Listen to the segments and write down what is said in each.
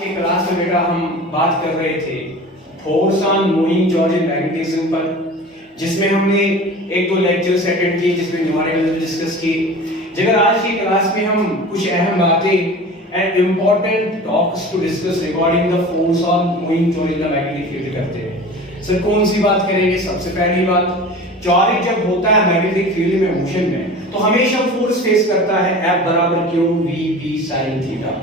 की क्लास में बेटा हम बात कर रहे थे force on moving charge in magnetism पर, जिसमें हमने एक दो लेक्चर्स अटेंड किए जिसमें न्यूमेरिकल डिस्कस किए। अगर आज की क्लास में हम कुछ अहम बातें and important talks to discuss regarding the force on moving charge in the magnetic field करते हैं। सर कौन सी बात करेंगे? सबसे पहली बात, चार्ज जब होता है मैग्नेटिक फील्ड में मोशन में तो हमेशा फोर्स फेस करता है F बराबर Q V B sin theta,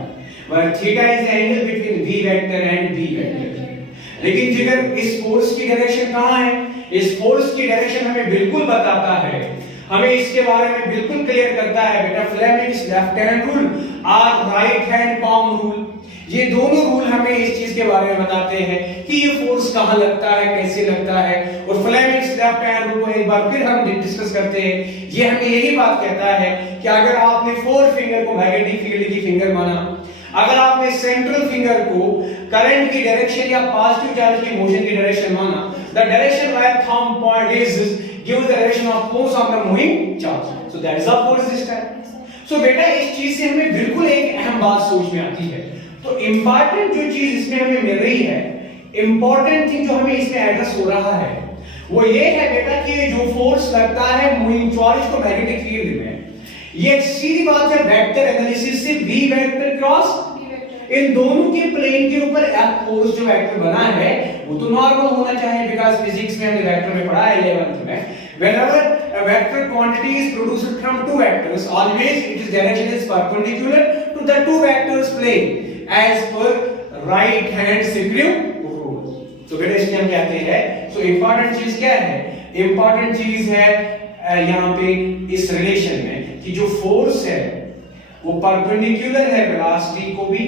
where theta is the angle between V vector and B vector. लेकिन जिगर इस फोर्स की डायरेक्शन कहां है? इस फोर्स की डायरेक्शन हमें बिल्कुल बताता है, हमें इसके बारे में बिल्कुल क्लियर करता है बेटा फ्लेमिंग्स लेफ्ट हैंड रूल और राइट हैंड पाम रूल। ये दोनों रूल हमें इस चीज के बारे में बताते हैं कि ये फोर्स कहां लगता है, कैसे लगता है। और फ्लेमिंग्स लेफ्ट हैंड रूल को एक बार फिर हम डिस्कस करते हैं। ये हमें यही बात कहता है कि अगर आपने फोर फिंगर को मैग्नेटिक फील्ड की फिंगर माना, अगर आपने सेंट्रल फिंगर को करंट की डायरेक्शन या पॉजिटिव चार्ज की मोशन की डायरेक्शन माना, the direction where thumb point is gives the direction of force on the moving charge. So that is the force distance. सो बेटा इस चीज से हमें बिल्कुल एक अहम बात सोच में आती है। तो इंपॉर्टेंट जो चीज इसमें हमें मिल रही है, इंपॉर्टेंट थिंग जो हमें इसमें एड्रेस हो रहा है वो ये है बेटा कि जो फोर्स लगता है मूविंग चार्ज को मैग्नेटिक फील्ड में, ये सीधी बात है वेक्टर एनालिसिस से V वेक्टर क्रॉस इन दोनों के प्लेन के ऊपर एक फोर्स जो वेक्टर बना है वो तो नॉर्मल होना चाहिए, बिकॉज़ फिजिक्स में हमने वेक्टर में पढ़ा है 11th में। whenever a vector quantity is produced from two vectors, always its direction is perpendicular to the two vectors plane as per right hand circular rule। तो बेटा इसमें हम कहते हैं, सो इंपॉर्टेंट चीज क्या है? इंपॉर्टेंट चीज है यहाँ पे इस रिलेशन में कि जो फोर्स है वो परपेंडिकुलर है वेलोसिटी को भी,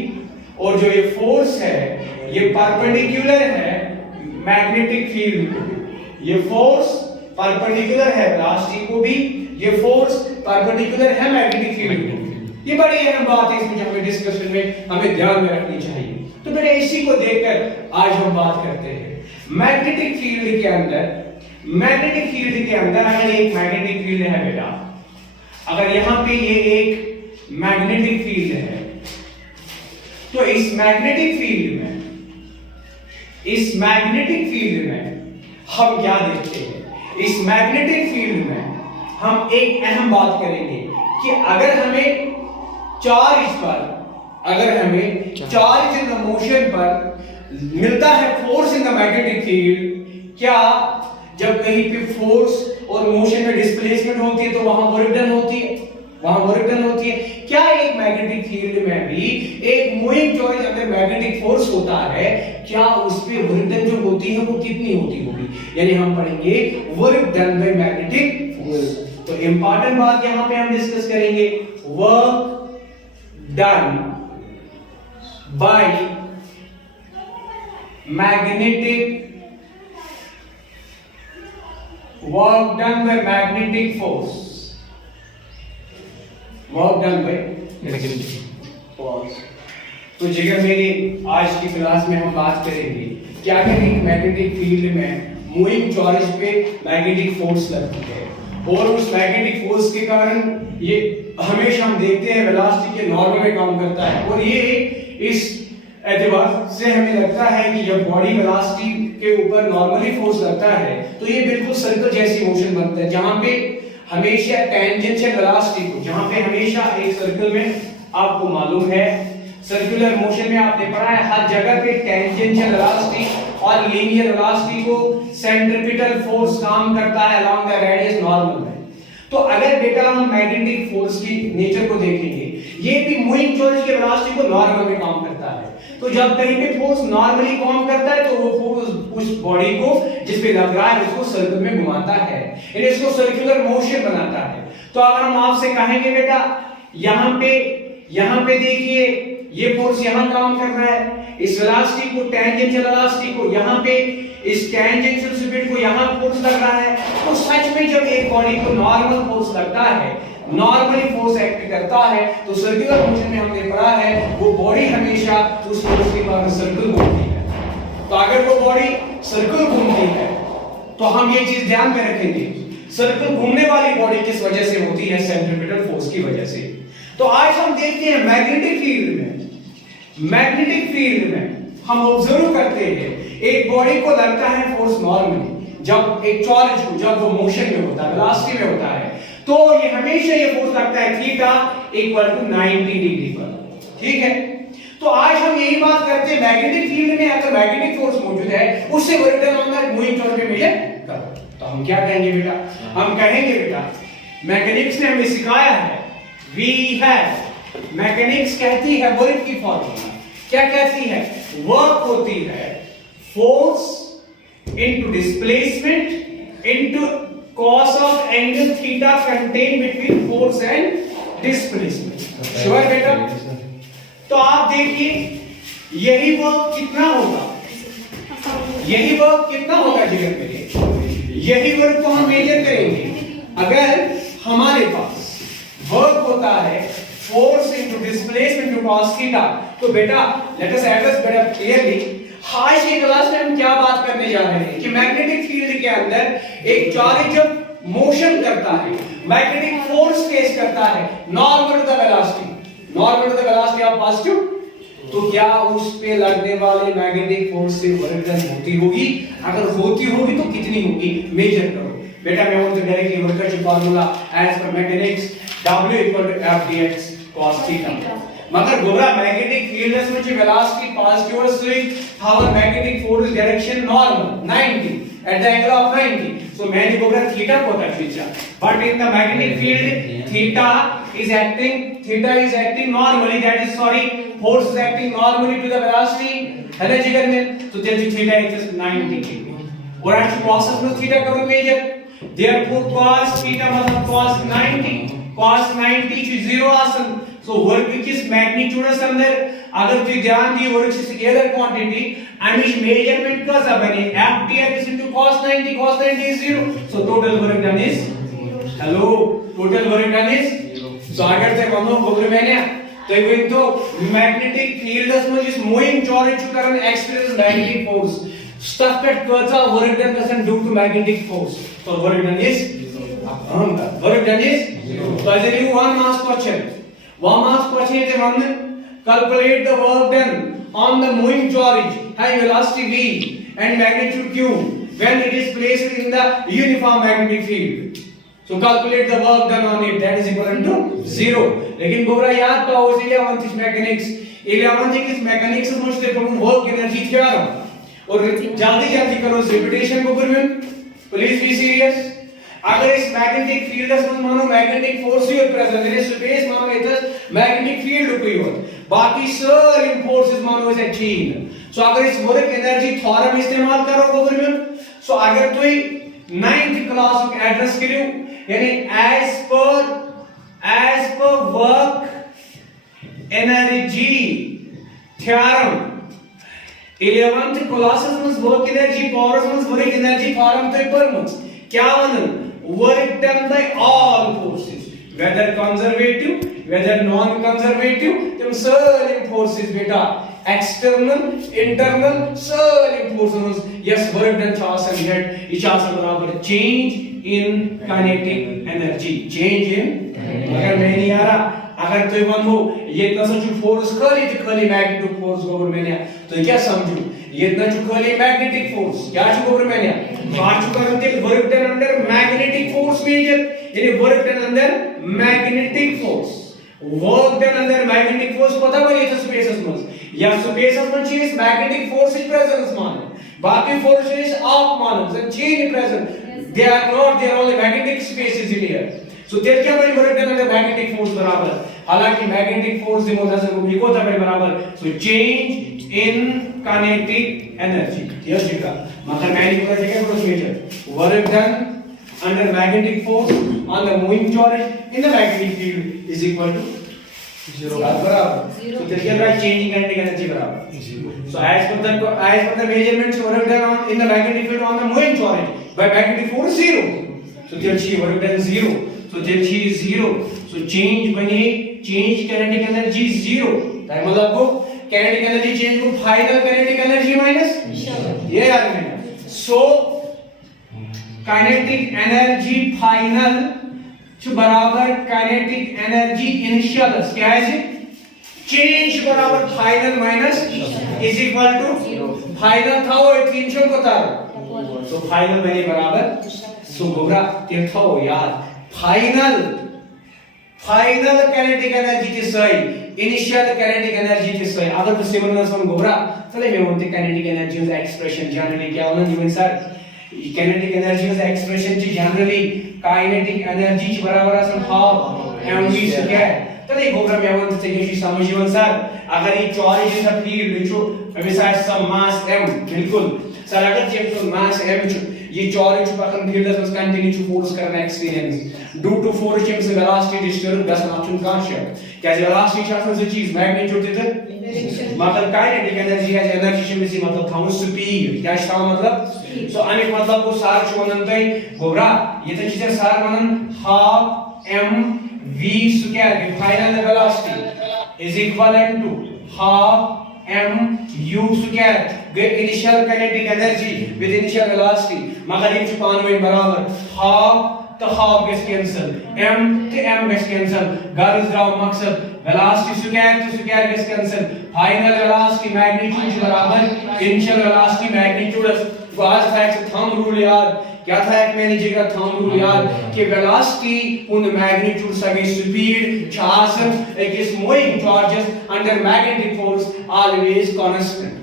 और जो ये फोर्स है ये परपेंडिकुलर है मैग्नेटिक फील्ड को भी। ये फोर्स परपेंडिकुलर है वेलोसिटी को भी, ये फोर्स परपेंडिकुलर है मैग्नेटिक फील्ड को भी। ये बड़ी अहम बात है, इसमें हमें डिस्कशन में हमें ध्यान में रखनी चाहिए। तो बेटा इसी को देखकर आज हम बात करते हैं मैग्नेटिक फील्ड के अंदर। मैग्नेटिक फील्ड के अंदर अगर एक मैग्नेटिक फील्ड है बेटा, अगर यहां पे ये एक मैग्नेटिक फील्ड है, तो इस मैग्नेटिक फील्ड में हम क्या देखते हैं? इस मैग्नेटिक फील्ड में हम एक अहम बात करेंगे कि अगर हमें चार्ज इन द मोशन पर मिलता है force in the magnetic field, क्या जब कहीं पे फोर्स और मोशन में डिस्प्लेसमेंट होती है तो वहां वर्क डन होती है, क्या एक मैग्नेटिक फील्ड में भी एक मूविंग चार्ज अगर मैग्नेटिक फोर्स होता है, क्या उस पे वर्क डन जो होती है वो कितनी होती होगी? यानी हम पढ़ेंगे work done by magnetic force. तो इंपॉर्टेंट बात यहां पे हम डिस्कस करेंगे, work done by magnetic force, work done by magnetic force. तो जिगर मेरी आज की क्लास में हम बात करेंगे कि अगर एक मैग्नेटिक फील्ड में मूविंग चार्ज पे मैग्नेटिक फोर्स लगती है और उस मैग्नेटिक फोर्स के कारण ये हमेशा हम देखते हैं वेलोसिटी के नॉर्मल में काम करता है, और ये इस एतबार से हमें लगता है कि जब बॉडी वेलोसिटी के ऊपर नॉर्मली फोर्स लगता है तो ये बिल्कुल सर्कल जैसी मोशन बनता है, जहां पे हमेशा टेंजेंशियल वेलोसिटी को, जहां पे हमेशा एक सर्कल में आपको मालूम है सर्कुलर मोशन में आपने पढ़ा है हर जगह पे टेंजेंशियल वेलोसिटी और लीनियर वेलोसिटी को सेंट्रीपिटल फोर्स काम करता है अलोंग द रेडियस नॉर्मल में। तो अगर बेटा हम मैग्नेटिक फोर्स की नेचर को देखेंगे, ये भी मूविंग चार्ज की वेलोसिटी को नॉर्मल में काम करता है। तो जब कहीं पे फोर्स नॉर्मली काम करता है तो वो फोर्स उस बॉडी को जिस पे लग रहा है उसको सर्कल में घुमाता है, यानी इसको सर्कुलर मोशन बनाता है। तो अगर हम आपसे कहेंगे बेटा यहां पे देखिए ये फोर्स यहां काम कर रहा है, इस वेलोसिटी को टेंजेंशियल वेलोसिटी को यहां पे, इस टेंजेंशियल स्पीड को यहां फोर्स लग रहा है। तो सच में जब एक बॉडी को नॉर्मल फोर्स लगता है, नॉर्मली फोर्स एक्ट करता है, तो सर्कुलर मोशन में हमने पढ़ा है वो बॉडी हमेशा उस फोर्स के कारण सर्कल घूमती है। तो अगर वो बॉडी सर्कल घूमती है तो हम ये चीज ध्यान में रखेंगे, सर्कल घूमने वाली बॉडी किस वजह से होती है? सेंट्रीपिटल फोर्स की वजह से। तो आज हम देखते हैं मैग्नेटिक फील्ड में मैग्नेटिक फील्ड में हम ऑब्जर्व करते हैं एक बॉडी को लगता है फोर्स नॉर्मली जब एक चार्ज को जब वो मोशन में होता है, वेलोसिटी में होता है, तो ये हमेशा ये फोर्स लगता है थीटा इक्वल टू 90 डिग्री पर। ठीक है, तो आज हम यही बात करते हैं मैग्नेटिक फील्ड में अगर मैग्नेटिक फोर्स मौजूद है उससे work done on the moving charge पे मेजर करो। तो हम क्या कहेंगे बेटा, हम कहेंगे बेटा मैकेनिक्स ने हमें सिखाया है, वी हैव, मैकेनिक्स कहती है वर्क की फॉर्मूला क्या कहती है, वर्क होती है force into displacement into cos of angle theta contained between force and displacement। Sure बेटा? तो आप देखिए यही वर्क कितना होगा, यही वर्क कितना होगा जिगर मेरे, यही वर्क को हम मेजर करेंगे अगर हमारे पास वर्क होता है force into displacement into cos theta. तो बेटा लेट अस एड्रेस बेटा क्लियरली आज की क्लास में हम क्या बात करने जा रहे हैं कि मैग्नेटिक फील्ड के अंदर एक चार्ज जब मोशन करता है, मैग्नेटिक फोर्स फेस करता है normal to the velocity, normal to the velocity of positive, तो क्या उस पे लगने वाले मैग्नेटिक फोर्स से वर्क डन होती होगी, अगर होती होगी तो कितनी होगी, मेजर करो बेटा। मैं बोलता हूं डायरेक्टली वर्क का फार्मूला एज पर magnetics W equal to F dx cos theta. मगर गोबरा मैग्नेटिक फील्ड में जो velocity positive swing our magnetic force direction normal 90 at the angle of 90, so मैंने गोबरा थीटा को तक खींचा, but in the magnetic field theta is acting normally, that is sorry force is acting normally to the velocity है ना जिगर में, तो जब थीटा is just 90 degree और आज cos में थीटा करो मेजर, therefore cos थीटा मतलब cos 90 to 0 आसन। So work which is magnitude अंदर अगर तू ध्यान दी वर्क से स्केलर क्वांटिटी अमिश मेजरमेंट का सब बने f dx into cos 90 is 0, so total work done is 0। Hello total work done is 0। so अगर ते वनो गोबर मैंने तो एक तो मैग्नेटिक फील्ड में जिस मूविंग चार्ज जो करन एक्सपीरियंस मैग्नेटिक फोर्स स्टफ पे कचा work done doesn't due to magnetic force, so work done is 0। work done is 0। so as you one mass question is one calculate the work done on the moving charge having velocity v and magnitude q when it is placed in the uniform magnetic field, so calculate the work done on it, that is equal to 0। लेकिन गोबरा याद पाओ इसलिए 11th mechanics में मुझे पढ़ूं work energy theorem और जल्दी करो रिपीटेशन को करो, प्लीज बी सीरियस। अगर इस मैग्नेटिक फील्ड में मानो मैग्नेटिक फोर्स ही प्रेजेंट है, स्पेस मानो इधर मैग्नेटिक फील्ड कोई और बाकी सारे फोर्सेस मानो इसे चेन, सो अगर इस वर्क एनर्जी थ्योरम इस्तेमाल करो गवर्नमेंट, सो अगर तू 9th क्लास को एड्रेस करियो यानी एज पर work energy theorem 11th class में वर्क एनर्जी पावर में वर्क एनर्जी थ्योरम तो परमस क्या one work done by all forces whether conservative whether non conservative, them certain forces beta external internal certain forces, yes work done chas and head is chas बराबर change in kinetic energy, change in अगर मैं नहीं आ रहा अगर तो one हो ये इतना सा जो फोर्स खाली मैग्नेटिक फोर्स को अगर मैंने तो क्या समझो ये इतना जो खाली मैग्नेटिक फोर्स क्या जो अगर मैंने बात जो करते work done under magnetic force measure यानी work done under magnetic force, work done under magnetic force पता बनी तो स्पेसेस में या स्पेसेस में चीज मैग्नेटिक फोर्स इज प्रेजेंस मान बाकी फोर्सेस ऑफ मान so change present they are not, they are only magnetic spaces in here, so there क्या बनी work done under magnetic force बराबर, हालांकि मैग्नेटिक फोर्स दिमो था से को था बराबर, so change in kinetic energy yes जी मतलब मैंने बोला जगह force measure work done under magnetic force on the moving charge in the magnetic field is equal to 0 बराबर, so there can be changing kinetic energy बराबर 0, so as per the measurements work done on in the magnetic field on the moving charge by magnetic force 0, so there she work done 0, so there she is 0, so change बने change kinetic energy 0, ताकि मतलब को kinetic energy change को final kinetic energy minus ये याद रखना, so kinetic energy final जो बराबर काइनेटिक एनर्जी इनिशियल क्या है जी चेंज बराबर final minus is equal to final था वो इक्वेशन को था तो फाइनल मैंने बराबर सो गोबरा तेल था वो याद फाइनल काइनेटिक एनर्जी की सही इनिशियल काइनेटिक एनर्जी की सही अगर तो सिमिलर सम गोबरा चले मैं बोलते काइनेटिक एनर्जी का एक्सप्रेशन जनरली क्या होना जीवन सर काइनेटिक एनर्जी का एक्सप्रेशन जी जनरली काइनेटिक एनर्जी की बराबर असन हाफ mv स्क्वायर तले गोबरा मैं बोलते ये चीज समझ जीवन सर अगर ये चार्ज इज अ फील्ड जो besides some mass m बिल्कुल सर अगर ये तो mass m ये चार्ज पकन फील्ड में कंटिन्यू टू फोर्स करना एक्सपीरियंस ड्यू टू फोर्स चेम से वेलोसिटी डिस्टर्ब गसन ऑप्शन कॉन्शियस क्या वेलोसिटी शासन से चीज मैग्नीट्यूड देते मतलब काइनेटिक एनर्जी है एनर्जी से मिसी मतलब था स्पीड क्या था मतलब सो अनेक मतलब को सार छोनन तय गोबरा ये तो चीज सार मनन half m v square final velocity is equivalent to half m u square गए initial kinetic energy with initial velocity मगर ये पानवे बराबर हाफ तो हाफ गैस कैंसिल m तो m गैस कैंसिल गर्ल्स द्राव मकसद वेलोसिटी स्क्वायर तो square gets cancel final velocity magnitude बराबर initial velocity magnitude was fact thumb rule याद क्या था एक मैंने जगह थंब रूल याद कि वेलोसिटी उन मैग्नीट्यूड सभी speed charges against moving charges under magnetic force always constant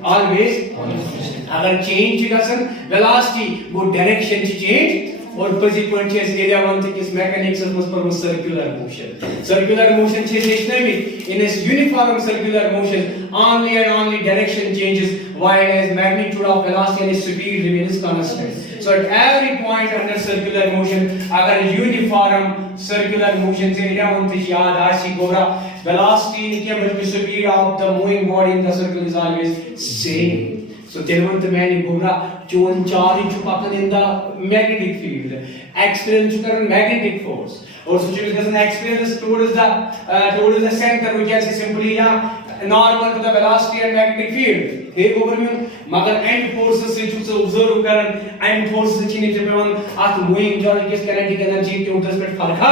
अगर चेंज गसन वेलोसिटी वो डायरेक्शन चेंज और पजी पॉइंट छे एरिया वन थे किस मैकेनिक्स में पर सर्कुलर मोशन छे सेशनली इन इस uniform circular motion only and only direction changes while as magnitude of velocity and speed remains constant so at every point under circular motion अगर uniform circular motion से area one थे याद आशी गोरा velocity के बल्कि speed of the moving body in the circle is always same so televant मैंने गोरा चोन चार्ज पकन in the magnetic field experience करन मैग्नेटिक फोर्स और situation doesn't experience towards the center we can say simply या normal to the velocity and magnetic field एक overview मगर and forces से जो ऑब्जर्व करन एंड फोर्सेस चिनी पे पेवन आत मूविंग चार्ज के काइनेटिक एनर्जी के उधर पे फरका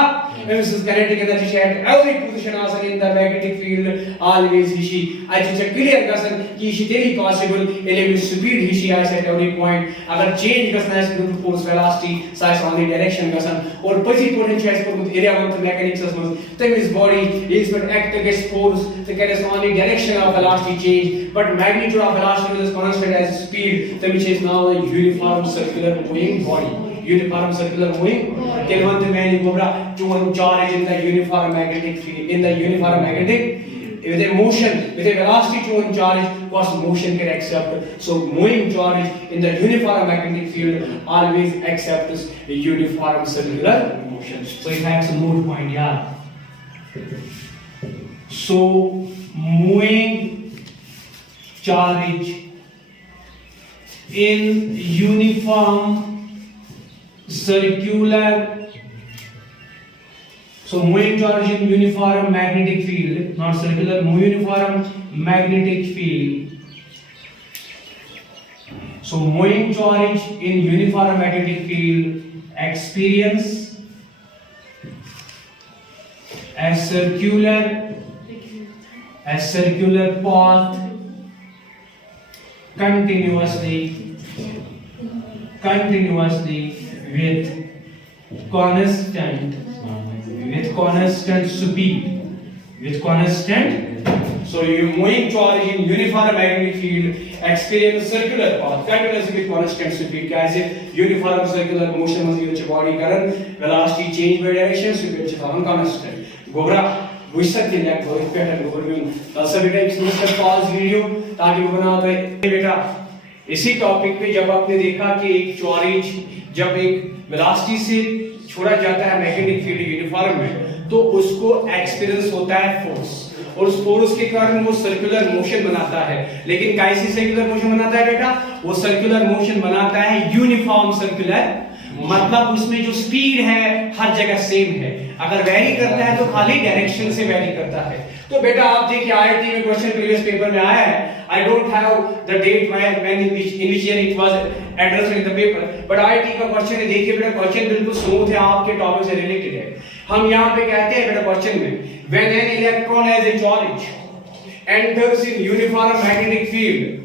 एम्स kinetic energy at every position आसन in the magnetic field always हिशी आज जे क्लियर गसन कि इशी तेरी पॉसिबल एलिमेंट स्पीड हिशी आस एट एवरी पॉइंट अगर चेंज गसन as due to force velocity size on the direction गसन और पजी पोटेंशियल एज पर एरिया वन मैकेनिक्स में तब इस body is but act against force तो can is only direction of velocity change but magnitude of velocity is constant as speed which is now a uniform circular moving body kelvan the man gobra to one charge in the uniform magnetic field in the uniform magnetic with a motion with a velocity to one charge cause motion can accept so moving charge in the uniform magnetic field always accepts a uniform circular motion so it has a mood point yeah so moving charge in uniform circular so moving charge in uniform magnetic field not circular uniform magnetic field so moving charge in uniform magnetic field experience a circular path continuously with constant speed so you moving charge in uniform magnetic field experience circular path continuously with constant speed कैसे uniform circular motion में ये body Karan velocity change by direction speed से हम constant गोबरा विषय के लिए कोई pattern overview सभी का एक मिनट का पॉज वीडियो ताकि वो बना पाए बेटा इसी टॉपिक पे जब आपने देखा कि एक चार्ज जब एक वेलोसिटी से छोड़ा जाता है मैग्नेटिक फील्ड यूनिफॉर्म में तो उसको एक्सपीरियंस होता है फोर्स और उस फोर्स के कारण वो सर्कुलर मोशन बनाता है लेकिन कैसी सर्कुलर मोशन बनाता है बेटा वो सर्कुलर मोशन बनाता है यूनिफॉर्म सर्कुलर मतलब उसमें जो स्पीड है हर जगह सेम है अगर वेरी करता है तो खाली डायरेक्शन से वेरी करता है तो बेटा आप देखिए आईआईटी में क्वेश्चन प्रीवियस पेपर में आया है I don't have the date when initially it was addressed in the paper but IIT का क्वेश्चन है देखिए बेटा क्वेश्चन बिल्कुल स्मूथ है आपके टॉपिक से रिलेटेड है हम यहां पे कहते हैं बेटा क्वेश्चन में when an electron has a charge enters in uniform magnetic field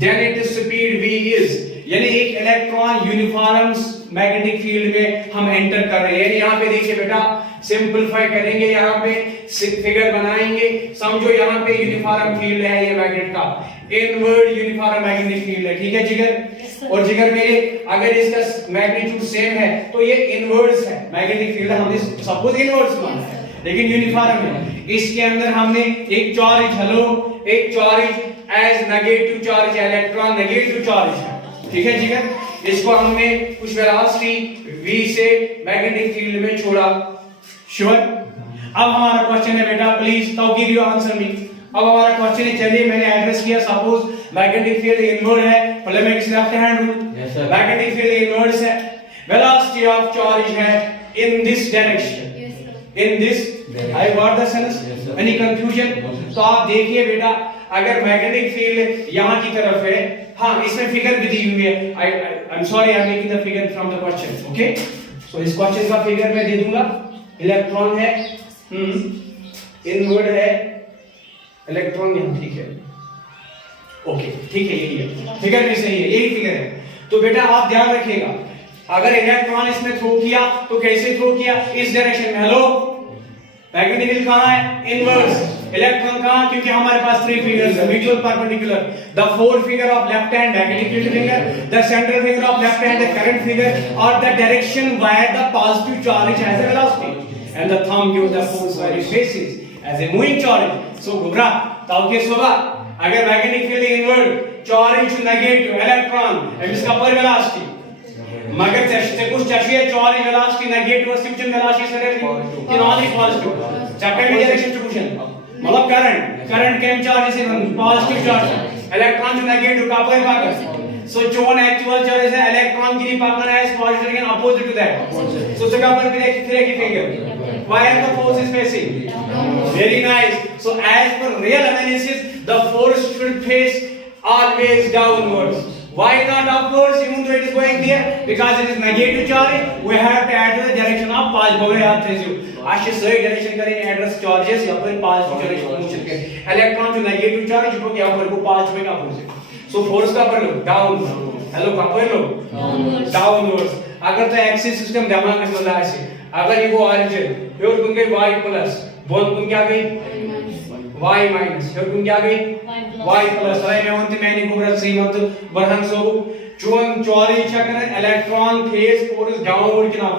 then its speed v is, यानी एक इलेक्ट्रॉन यूनिफॉर्म मैग्नेटिक फील्ड में हम एंटर कर रहे हैं। यानी यहाँ पे देखिए बेटा, सिंपलीफाई करेंगे, यहाँ पे फिगर बनाएंगे, समझो यहाँ पे यूनिफॉर्म फील्ड है ये मैग्नेट का, इनवर्ड यूनिफॉर्म मैग्नेटिक फील्ड है, ठीक है जिगर। और जिगर मेरे अगर इसका मैग्नीट्यूड सेम है तो ये इनवर्ड्स है, मैग्नेटिक फील्ड हमने सपोज इनवर्ड्स माना है लेकिन यूनिफॉर्म है। इसके अंदर हमने एक चार्ज, हेलो, एक charge as negative charge, electron negative charge है, ठीक है जिगर। इसको हमने कुछ वेलोसिटी v से मैग्नेटिक फील्ड में छोड़ा, श्योर। अब हमारा क्वेश्चन है बेटा, please now give you answer me. अब हमारा क्वेश्चन है, चलिए मैंने एड्रेस किया, सपोज मैग्नेटिक फील्ड इनवर्ड है, polarity left hand rule, magnetic field inward है, वेलोसिटी ऑफ चार्ज है in this direction, in this, I got the sense, any confusion? तो आप देखिए बेटा, अगर मैग्नेटिक फील्ड यहां की तरफ है, हाँ इसमें फिगर भी दी हुई है, I am sorry I am making the figure from the question, okay. So इस क्वेश्चन का फिगर मैं दे दूंगा, इलेक्ट्रॉन है, इनवर्ड है, इलेक्ट्रॉन यहां, ठीक है, ओके ठीक है, यही है, फिगर भी सही है, यही फिगर है। तो बेटा आप ध्यान रखिएगा, अगर इलेक्ट्रॉन इसमें थ्रो किया तो कैसे थ्रो किया, इस डायरेक्शन में, हेलो, मैग्नेटिक फील्ड कहां है, इनवर्स, इलेक्ट्रॉन कहां, क्योंकि हमारे पास थ्री फिगर्स है, mutual perpendicular, the four figure of left hand magnetic field figure, the central figure of left hand the current figure, और the direction where the positive charge has a velocity and the thumb gives the force where it faces as a moving charge. So घुबरा ताऊ के सोगा, अगर magnetic field inward, charge negative, electron and इसका पर velocity, मगर कुछ चाहिए चार्ज वेलोसिटी नेगेटिव और सिम्पल वेलोसिटी से इन ऑल इज पॉजिटिव, चक्कर में डायरेक्शन डिस्ट्रीब्यूशन, मतलब current came charge is positive charge, electron जो नेगेटिव का पर पाकर, सो जोन एक्चुअल चार्ज है इलेक्ट्रॉन की पाकर है पॉजिटिव लेकिन अपोजिट टू दैट, सो जगह पर फिर की figure where the force is facing, very nice. So as per real analysis the force should face always downwards. Why not upwards even though it is going there? Because it is negative charge, we have to add the direction of positive charge. आज से direction करेंगे address charges या फिर positive direction motion के, electron जो negative charge को क्या पर को पॉजिटिव का अपोजिट, सो फोर्स का पर लो डाउन, हेलो का पर लो डाउनवर्ड्स। अगर तो एक्सिस सिस्टम दिमाग में चला है, अगर ये वो ऑरिजिन फिर कुन गई y प्लस, बोल कुन क्या गई y माइनस, फिर कुन क्या गई y प्लस, राइट में होती मैंने को रख सही मत बरहन सो चोन चोरी चक्र इलेक्ट्रॉन फेस फोर्स डाउनवर्ड की नाम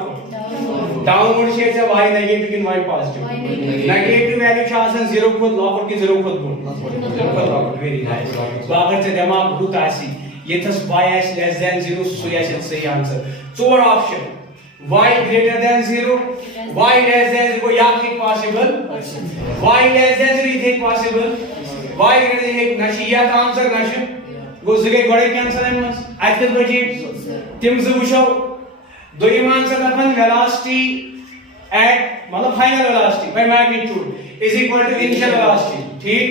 डाउनवर्ड शेड से y नेगेटिव इन y पॉजिटिव, नेगेटिव वैल्यू शासन 0 खुद लॉक की 0 खुद बोल 0 खुद लॉक, वेरी नाइस। बाहर से दिमाग बहुत आसी ये thus y less than 0 so yes सही आंसर, चोर option y greater than 0, y less than 0 या कि पॉसिबल, y less than 0 इथे पॉसिबल, y greater than 1 नशिया का आंसर नश गुजगे गड़े कैंसल है मस आज तक बचे तिम से पूछो दो आंसर अपन वेलोसिटी एट मतलब final velocity by magnitude is equal to initial velocity, ठीक,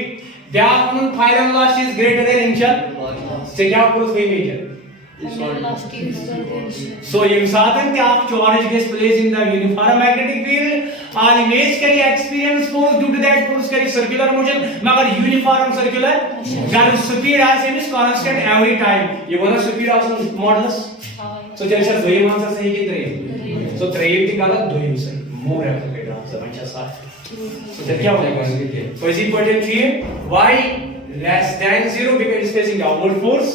that one final velocity is greater than initial, से क्या प्रूफ हुई मेजर। So ये साधन कि आप charge gets placed in the uniform magnetic field, और image करी experience force due to that force करी circular motion, मगर uniform circular, जब speed as is constant every time, ये वाला speed also modulus, so चलिए सर दो ही आंसर सही की तरह, so त्रियम की गलत दो ही सही, more appropriate answer अच्छा साफ, so चलिए क्या होगा, so इसी पॉइंट चाहिए y less than 0 because it is facing downward force.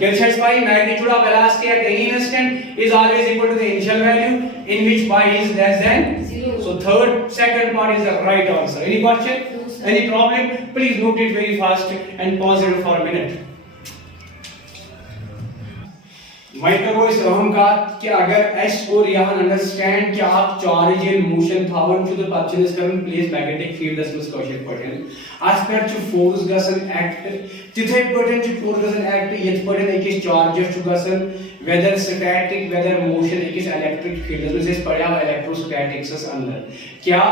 Kilshas by magnitude of velocity at any instant is always equal to the initial value in which y is less than 0. So second part is the right answer. Any question? Any problem? Please note it very fast and pause it for a minute. Micro इस रहम का कि अगर S और यहाँ understand कि आप charge in motion थावन टू द पर्चेस करन प्लेस मैग्नेटिक फील्ड दस मस क्वेश्चन पढ़ें आज पर जो फोर्स गसन एक्ट तिथे पढ़ें जो फोर्स गसन एक्ट ये पढ़ें एक चार्ज जो गसन वेदर स्टैटिक वेदर मोशन एक इलेक्ट्रिक फील्ड में से पढ़ा हुआ इलेक्ट्रोस्टैटिक्स के अंदर क्या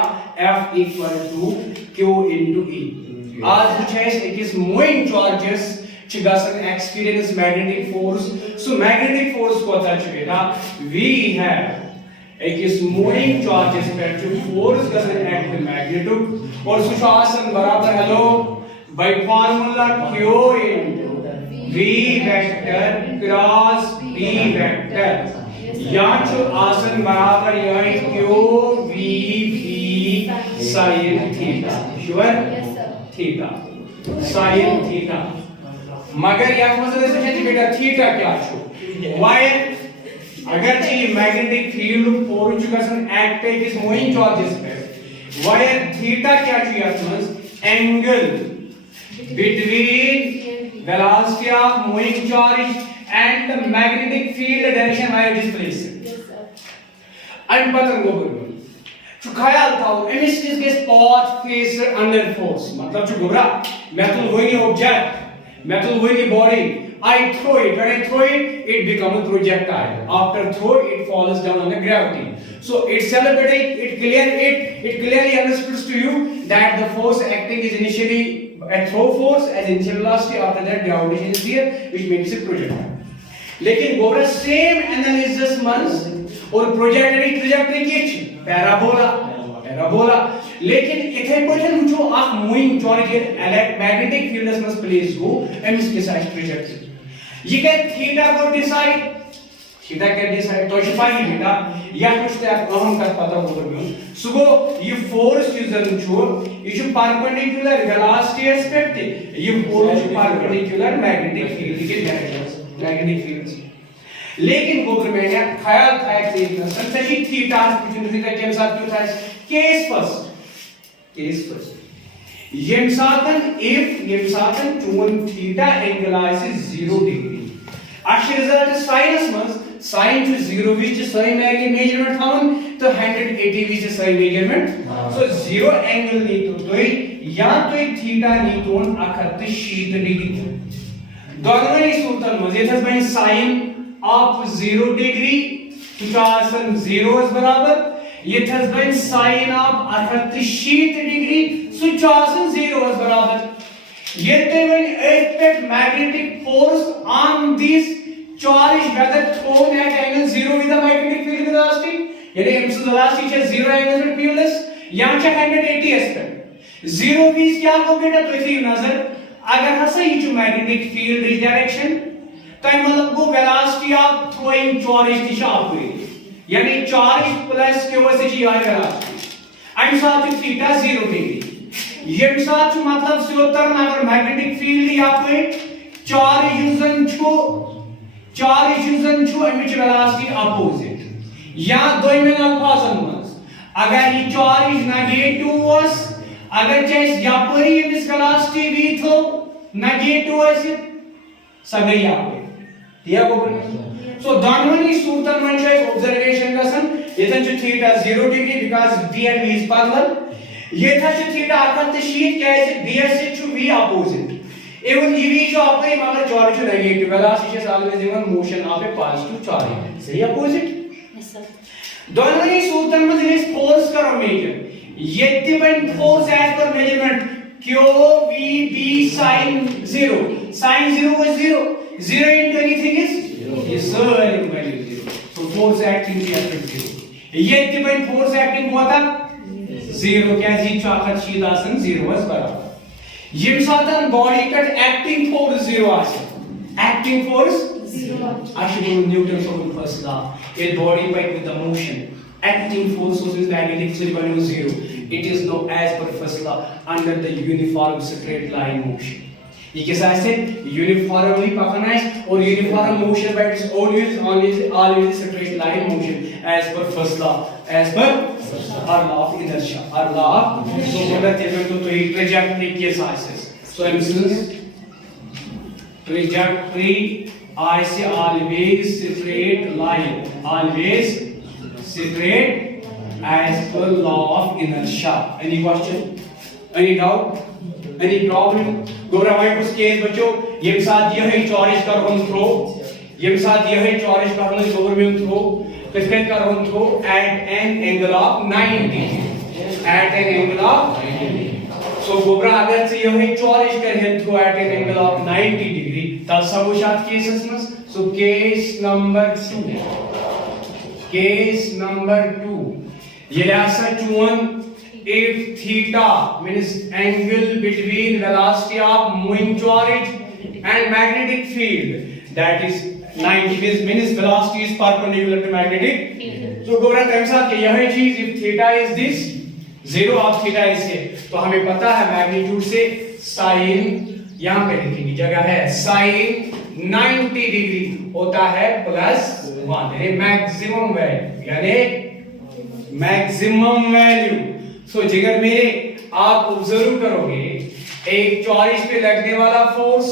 F equal to Q into E आज पूछा है एक मूविंग चार्जेस गसन experience magnetic force, so magnetic force को आता है बेटा वी हैव एक मूविंग चार्जेस पर जो फोर्स गसन एक्ट मैग्नेट्यूड और सुशासन बराबर हेलो by formula Q into V vector cross B vector या जो आसन बराबर यह Q V V sin theta sure theta sin theta मगर यह मतलब है बेटा थीटा क्या छो वायर अगर जी मैग्नेटिक फील्ड फोर छु गसन एक्ट इज मूविंग चार्जेस पे वायर थीटा क्या छु yes angle between velocity of moving charge and the magnetic field direction where displace अन पतन गोबर छु ख्याल थाओ एमिस इज गेस पाथ फेस अंडर फोर्स मतलब छु गोबरा मेटल वही object metal with the body I throw it when I throw it it becomes a projectile after throw it falls down under gravity so it celebrated it clearly understood to you that the force acting is initially a throw force as initial velocity after that gravitation is there which makes it projectile लेकिन गोबरा same analysis मंस और projected trajectory की छी parabola लेकिन इथे पठन जो आप moving charge magnetic field में प्लेस गो एमस के साइड ट्रैजेक्टरी ये के थीटा को डिसाइड तो शिपाही बेटा या कुछ तो आप अहम का पता होगा मैं सुगो ये फोर्स यूजन जो ये जो परपेंडिकुलर वेलोसिटी एस्पेक्ट ये फोर्स परपेंडिकुलर मैग्नेटिक फील्ड के डायरेक्शन मैग्नेटिक फील्ड लेकिन गोबर में ने ख्याल था एक चीज में सही थीटा कुछ थीटा के साथ क्यों था केस फर्स्ट यम साथन चून थीटा एंगल आसे 0 डिग्री अश रिजल्ट साइनस मस साइन टू 0 विच सही मेजरमेंट थावन तो 180 विच सही मेजरमेंट सो 0 एंगल नी तो या तो थीटा नी तो 180 डिग्री दोनों सूत्रन मजे था बन साइन ऑफ 0 डिग्री तुचासन 0 बराबर ये थस बन साइन ऑफ 180 डिग्री सुचासन 0 बराबर ये ते when expect magnetic force on this charge whether thrown at angle 0 with the magnetic field velocity यानी एम्स वेलोसिटी है 0 एंगल में पीएलएस यहां से 180 एस्पेक्ट 0 बीस क्या को बेटा तो इसी नजर अगर हसा ये जो मैग्नेटिक फील्ड डायरेक्शन तो मतलब वो वेलोसिटी ऑफ थ्रोइंग चार्ज दिशा आपको यानी चार्ज प्लस के वजह से यह वेलोसिटी एंड साथ ही थीटा 0 डिग्री ये साथ मतलब सोतर अगर मैग्नेटिक फील्ड या पे चार्ज यूजन छु एमिच वेलोसिटी अपोजिट या दोइमेन अल्फाजन मस अगर ये चार्ज नेगेटिव वस अगर चेस या पर ये वेलोसिटी v थो नेगेटिव वस सगई या पे दिया को सो दोनों सूत्रन मन छै ऑब्जर्वेशन गसन येतन छु theta 0 degree because v and v is parallel ये था छु थीटा 180 कैसे b से छु v अपोजिट even v जो आपके मतलब चार्ज छु negative velocity is always given motion of a positive charge सही अपोजिट यस सर दोनों सूत्रन में इस फोर्स करो मेजर ये बन फोर्स एज पर measurement q v b sin 0 was 0 into anything is yes sir value 0 so force acting is 0 ये बन फोर्स एक्टिंग हुआ था 0 क्या जी चाकत शीदासन 0 was बराबर यम साथन बॉडी कट एक्टिंग फोर्स 0 आसे एक्टिंग फोर्स 0 आशु न्यूटन को फर्स्ट लॉ ये body bike with the motion acting force is magnetic field value 0 it is known as per first law under the uniform straight line motion ये कैसा है uniformly पकड़ना है और uniform motion bye it's always straight line motion as per first law as per our law of inertia our law so बोला तो trajectory के sizes so instance trajectory I say always straight line always straight as per law of inertia any question any doubt any problem गोरा भाई कुछ case बच्चों ये साथ यह है चार्ज का हम थ्रो ये साथ यह है चार्ज का हम गोबर में थ्रो किसके का हम throw at an angle of 90 at an angle of 90 so गोबरा अगर से यह है चार्ज कर है throw at an angle of 90 degree तब सब शायद केसेस में so case number 2 ये ऐसा चुन if theta means angle between velocity of moving charge and magnetic field, that is 90 means velocity is perpendicular to magnetic field. So गोबरा तभी साथ कि यह चीज if theta is this, 0 of theta is here, तो हमें पता है मैग्नीट्यूड से sin, यहाँ पे लिखेंगे जगह है sin 90 डिग्री होता है +1, यानी मैक्सिमम वैल्यू, यानी मैक्सिमम वैल्यू। सो जिगर मेरे आप ऑब्जर्व करोगे एक चॉइस पे लगने वाला force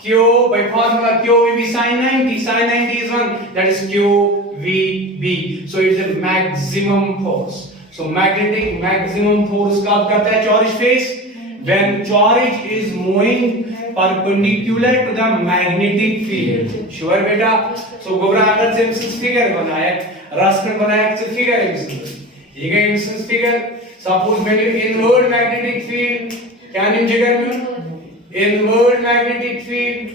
Q by formula QVB sin 90, sin 90 is 1, that is QVB, so it is a maximum force. So magnetic maximum force कब करता है charge face? When charge is moving perpendicular to the magnetic field. Sure बेटा? So गोबरा अगर Simpson figure बनाया, raster बनाया तो figure ये का Simpson figure, suppose when you invert magnetic field, क्या निम जिगर में इनवर्ट मैग्नेटिक फील्ड,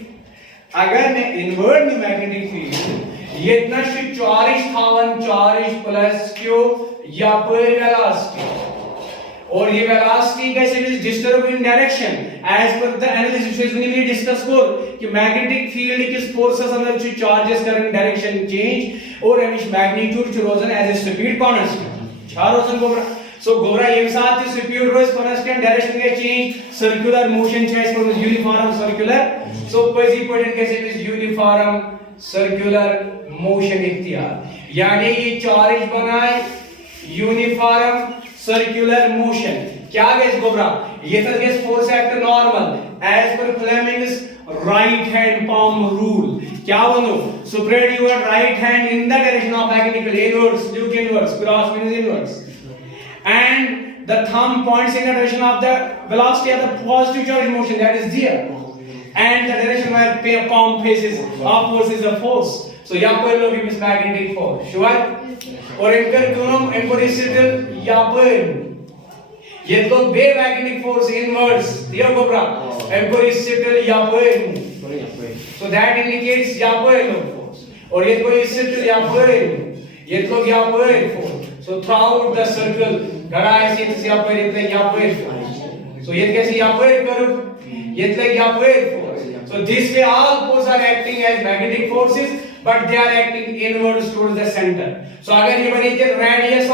अगर मैं इनवर्ट मैग्नेटिक फील्ड ये इतना चार्ज थावन चार्ज प्लस क्यू या पर वेलोसिटी, और ये वेलोसिटी कैसे is disturb in direction as पर the analysis which we discuss कोर कि मैग्नेटिक फील्ड किस फोर्सेस अंदर छु चार्जेस करन डायरेक्शन चेंज और एमिश मैग्नीट्यूड छु रोजन एज ए स्पीड कांस्टेंट छा रोजन गोबरा। सो गोबरा ये साथ ही स्पीड रोज कांस्टेंट डायरेक्शन के चेंज सर्कुलर मोशन छ इस पर यूनिफॉर्म सर्कुलर, सो पजी पॉइंट कैसे इज यूनिफॉर्म सर्कुलर मोशन इख्तियार, यानी ये चार्ज बनाए यूनिफॉर्म सर्कुलर मोशन क्या गैस गोबरा ये तो गैस force act normal as per Fleming's right hand palm rule क्या बोलो spread your right hand in the direction of magnetic field inwards due to inwards cross means inwards and the thumb points in the direction of the velocity of the positive charge motion that is there and the direction where palm faces upwards is the force, so यहाँ पर लोग इस magnetic force sure और इनकर दोनों एम्पोरिसिटल यहाँ पर ये तो बे मैग्नेटिक फोर्स इनवर्स दिया गोबरा एम्पोरिसिटल यहाँ पर, so that indicates यहाँ पर लो फोर्स और ये कोई सिटल यहाँ पर ये तो यहाँ पर force, so throughout the circle घड़ा ऐसे यहाँ पर इतने यहाँ पर, so ये कैसे यहाँ पर करो ये इतने यहाँ पर force, so this way all forces are acting as magnetic forces but they are acting inwards towards the center. So अगर ये बनी थी radius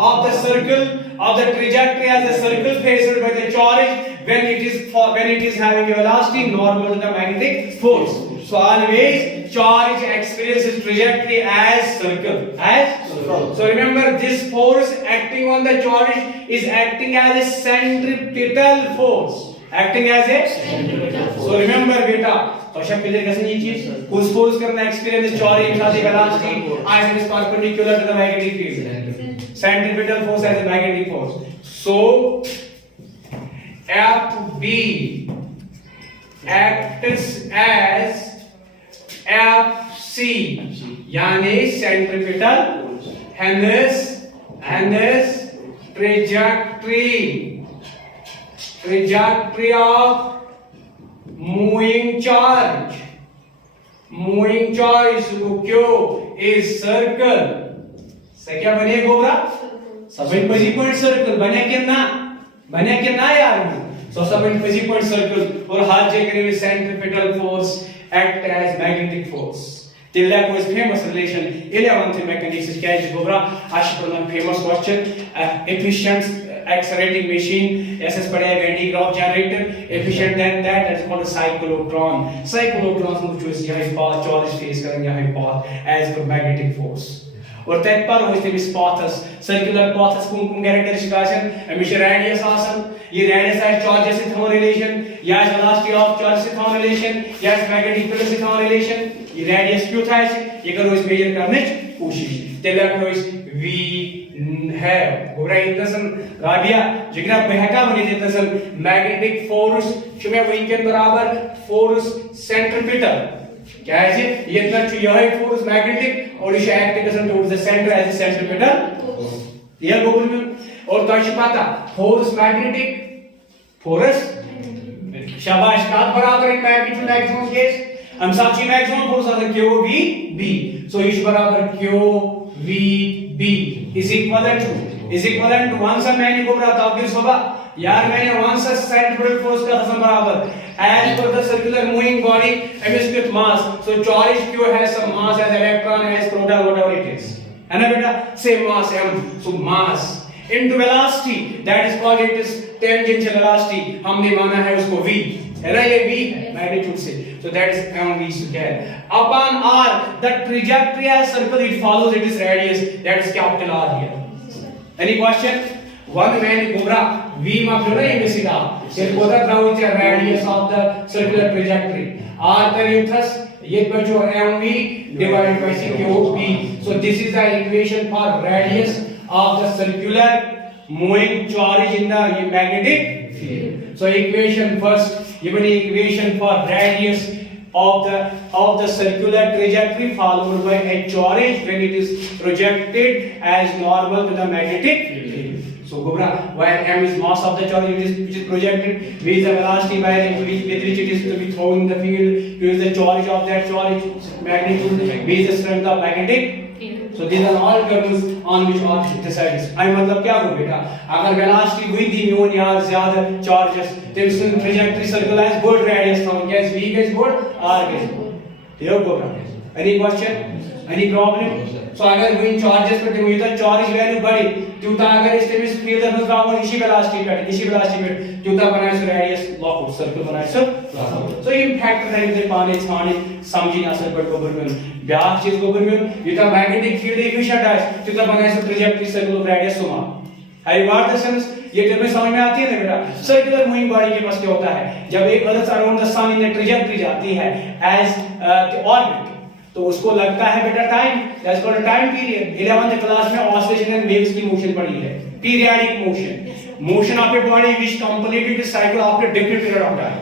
of the circle of the trajectory as a circle faced by the charge when it is having a velocity normal to the magnetic force. So always charge experiences trajectory as circle. So remember this force acting on the charge is acting as a centripetal force. Acting as a centripetal force. So remember beta. तो शब clear कैसे ये चीज कुछ force करना experience charge के साथ velocity as it is perpendicular to the magnetic field, centripetal force as a magnetic force. So FB acts as FC यानी centripetal hence trajectory of moving charge Q is circle से क्या बने गोबरा सबइन पजी point circle बने के ना यार सो सबइन पजी point circle और हर जगह में centripetal force act as magnetic force तिल्ला को इस फेमस रिलेशन 11th मैकेनिक्स क्या है गोबरा आशिक famous question efficient accelerating machine SS पढ़े Van Graaff generator efficient than that is called a cyclotron which is यहाँ path charge face करेंगे यहाँ path as per magnetic force और तब पर वो इस paths circular paths कौन characterization emission radius आसन ये radius है charge से थर्मल relation या velocity of charge से थर्मल relation या magnetic field से थर्मल relation ये radius क्यों था ऐसे ये करो इस measure करने कोशिश तेला करो इस V है गोबरा इतसन राबिया जिगरा बहका बने इतसन मैग्नेटिक फोर्स शुमे विंकन बराबर फोर्स सेंट्रिपेटल क्या है जी ये इतना यह फोर्स मैग्नेटिक और इसे एक्ट करसन towards the centre as a centripetal ये गोबरा में और तो पता फोर्स मैग्नेटिक फोर्स शाबाश का बराबर इन मैग्नेटिक मैक्सिमम केस हम साक्षी मैक्सिमम फोर्स आता QVB, so इस बराबर QVB is equal to is equivalent to 1 सा मैंने कोबरा ताकि सुबह यार मैंने 1 सा सेंट्रल फोर्स का सम बराबर as per the circular moving body emits with mass, so charge q has some mass as electron has proton whatever it is, है ना बेटा, same mass m, so mass into velocity that is called it is tangential velocity, हमने माना है उसको v, है ना, ये v magnitude से, so that is mv square upon r, the trajectory as circle it follows it is radius, that is capital R here. Any question? One man cobra v माप जो ना ये सीधा ये कोदा through the radius of the circular trajectory, r करें thus ये पर जो mv divided by c cube b, so this is the equation for radius of the circular moving charge in the magnetic field. So equation first ये बनी equation for radius of the circular trajectory followed by a charge when it is projected as normal to the magnetic field. So cobra, where m is mass of the charge which is projected, v is the velocity by with which it is to be thrown in the field, q is the charge of that charge magnitude, v is the strength of magnetic field. So these are all terms on which object decides. I मतलब क्या हो बेटा, अगर velocity हुई थी mu या ज्यादा charges, then उसकी trajectory circle has good radius था, guess v gets good, r gets good. Here cobra. Any question? Any problem? So अगर हुई charges पर हुई तो charge value बढ़ी, क्योंकि अगर इस टाइम इस field में ड्रॉप और इसी velocity पे क्योंकि बनाए सो radius lockout circle बनाए सो lockout. So in fact that they पाने छाने समझी ना सर पर गोबर में ब्याह चीज गोबर में ये तो magnetic field efficient है क्योंकि बनाए सो trajectory circle of radius सुमा. I got the sense? ये टर्म समझ में आती है ना बेटा. सर्कुलर मूविंग बॉडी के पास क्या होता है, जब एक earth around the sun in trajectory जाती है एज द ऑर्बिट, तो उसको लगता है बेटा time, that's called time period. 11th class में ऑसिलेशन एंड वेव्स की मोशन पढ़ी है, periodic motion of a body which completed the cycle after different period of time.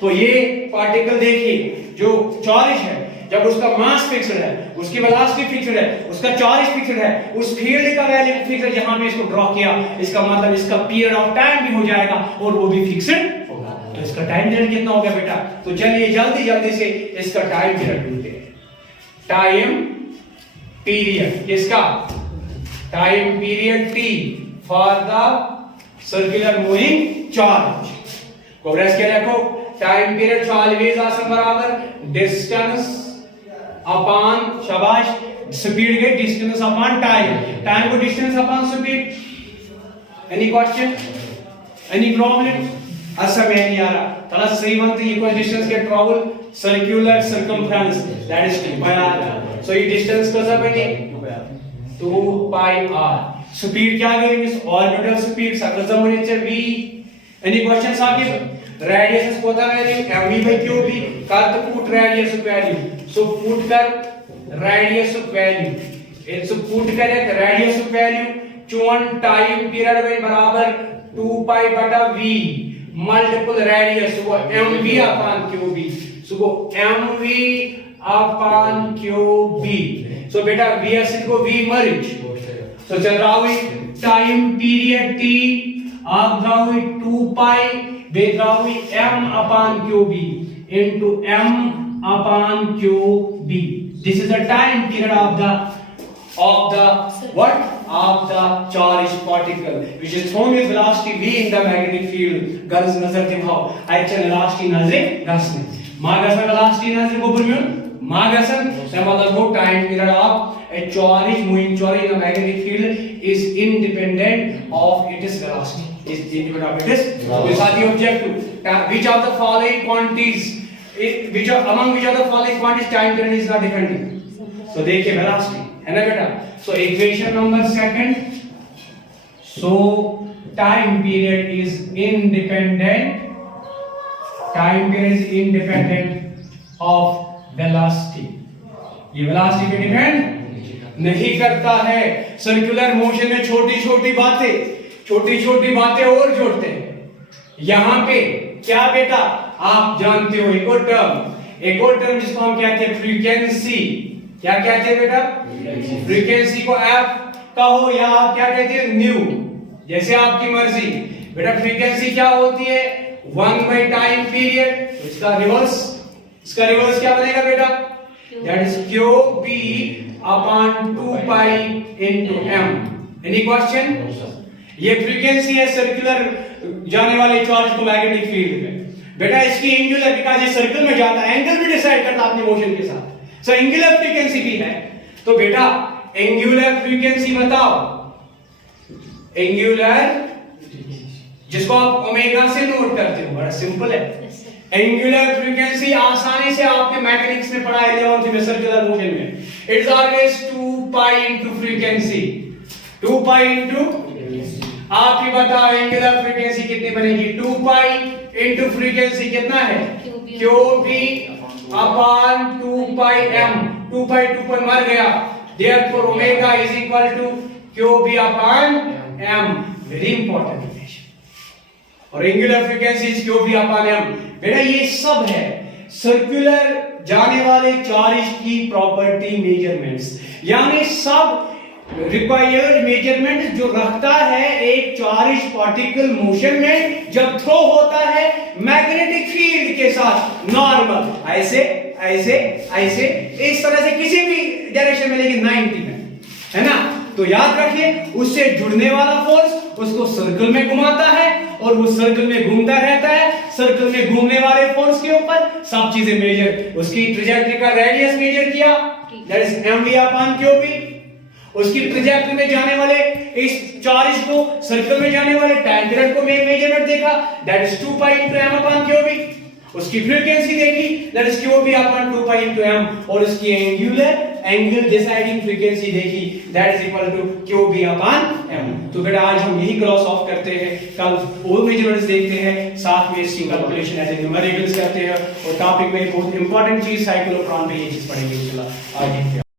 तो ये पार्टिकल देखिए जो चार्ज है, जब उसका मास फिक्स्ड है, उसकी वेलोसिटी फिक्स्ड है, उसका चार्ज फिक्स्ड है, उस फील्ड का वैल्यू फिक्स्ड है, जहां पे इसको ड्रॉ किया, इसका मतलब इसका पीरियड ऑफ टाइम भी हो जाएगा और वो भी फिक्स्ड होगा. तो इसका टाइम पीरियड कितना हो गया बेटा, तो चलिए जल्दी से इसका टाइम पीरियड ढूंढते हैं. टाइम पीरियड किसका, time period t for the circular moving charge. कोब्रेस क्या देखो, टाइम पीरियड ऑलवेज आसन बराबर डिस्टेंस अपॉन शाबाश स्पीड के डिस्टेंस अपॉन टाइम, टाइम को distance upon speed. Any question, any problem? अच्छा मैं नहीं आ रहा, थोड़ा सही बनती इक्वल डिस्टेंस के travel circular circumference that is 2 pi r. So ये डिस्टेंस कैसा बनी 2 पाई r. स्पीड क्या गई मिस ऑर्बिटल स्पीड सकल जमणीचे v. एनी क्वेश्चन्स आगे? रेडियस कोता वैल्यू mv by qb कर तो put radius value, so put कर रेडियस वैल्यू, इट्स पुट करे रेडियस वैल्यू चुन टाइम पीरियड में बराबर 2 पाई बटा v मल्टीपल रेडियस वो mv अपॉन qb, सो वो mv अपॉन qb. सो बेटा v एसिड को v मर्ज, सो चल रहा हुई टाइम पीरियड t आप रहा हुई 2 पाई देख रहा हुई m upon qb into m upon qb. This is the time period of the what, of the charged particle which is thrown with velocity v in the magnetic field. गर्ज नजर दिखाओ, अच्छा velocity नजर घसने मागसन velocity नजर को बुरमियन मागसन से मतलब वो time period of a charge moving charge in the magnetic field is independent of its velocity. Is independent of its velocity. This are the objective. Which of the following quantities, among which of the following quantities time period is not dependent? So देखिए velocity है ना बेटा. So equation number second. So time period is independent. Time period is independent of velocity. ये velocity पे depend नहीं करता है. Circular motion में छोटी छोटी बातें और जोड़ते हैं. यहां पे क्या बेटा आप जानते हो एक और टर्म जिसको हम कहते हैं फ्रीक्वेंसी. क्या कहते हैं बेटा? फ्रीक्वेंसी को एफ कहो या आप क्या कहते हैं न्यू, जैसे आपकी मर्जी बेटा. फ्रीक्वेंसी क्या होती है 1 by टाइम पीरियड. इसका रिवर्स क्या बनेगा बेटा? That is QB upon 2 pi into m. Any question? ये फ्रीक्वेंसी है सर्कुलर जाने वाले चार्ज को मैग्नेटिक फील्ड में। बेटा इसकी एंगुलर, बिकॉज़ ये सर्कल में जाता है, एंगल भी डिसाइड करता है अपने मोशन के साथ। सो एंगुलर फ्रीक्वेंसी भी है। तो बेटा एंगुलर फ्रीक्वेंसी बताओ, एंगुलर जिसको आप ओमेगा से नोट करते हो, बड़ा सिंपल है। एंगुलर फ्रीक्वेंसी आसानी से आपके मैकेनिक्स में पढ़ा है 11th में सर्कुलर मोशन में। It's always 2 pi into frequency, 2 pi into, आप ही बताओ एंगुलर फ्रीक्वेंसी कितनी बनेगी? 2 पाई इनटू फ्रीक्वेंसी कितना है? Q B upon 2 pi m. 2 pi 2 पर मर गया, therefore omega is equal to QB upon m. Very important relation. और angular frequency is QB upon m. बेटा ये सब है सर्कुलर जाने वाले चार्ज की प्रॉपर्टी मेजरमेंट्स, यानी सब रिक्वायर्ड मेजरमेंट जो रखता है एक चार्ज पार्टिकल मोशन में जब थ्रो होता है मैग्नेटिक फील्ड के साथ, नॉर्मल ऐसे ऐसे ऐसे इस तरह से किसी भी डायरेक्शन में, लेकिन 90 में, है ना? तो याद रखिए उससे जुड़ने वाला फोर्स उसको सर्कल में घुमाता है और वो सर्कल में घूमता रहता है। सर्कल में घूमने वाले फोर्स के ऊपर सब चीजें मेजर, उसकी ट्रेजेक्टरी का रेडियस मेजर किया, that is mv upon Q B. उसकी ट्रेजेक्टरी में जाने वाले इस चार्ज को, सर्कल में जाने वाले टाइम पीरियड को मेजरमेंट देखा, that is 2 pi into m upon Q B. उसकी फ्रीक्वेंसी देखी, that is QB upon 2 pi into m, और उसकी एंगुलर एंगल डिसाइडिंग फ्रीक्वेंसी देखी, that is equal to QB upon m। तो बेटा आज हम यही क्रॉस ऑफ करते हैं, कल और मेजरमेंट्स देखते हैं, साथ में इसकी कैलकुलेशन एज ए न्यूमेरिकल्स करते हैं, और टॉपिक में बहुत इंपॉर्टेंट चीज साइक्लोट्रॉन पे ये चीज पढ़ेंगे इंशाल्लाह। आज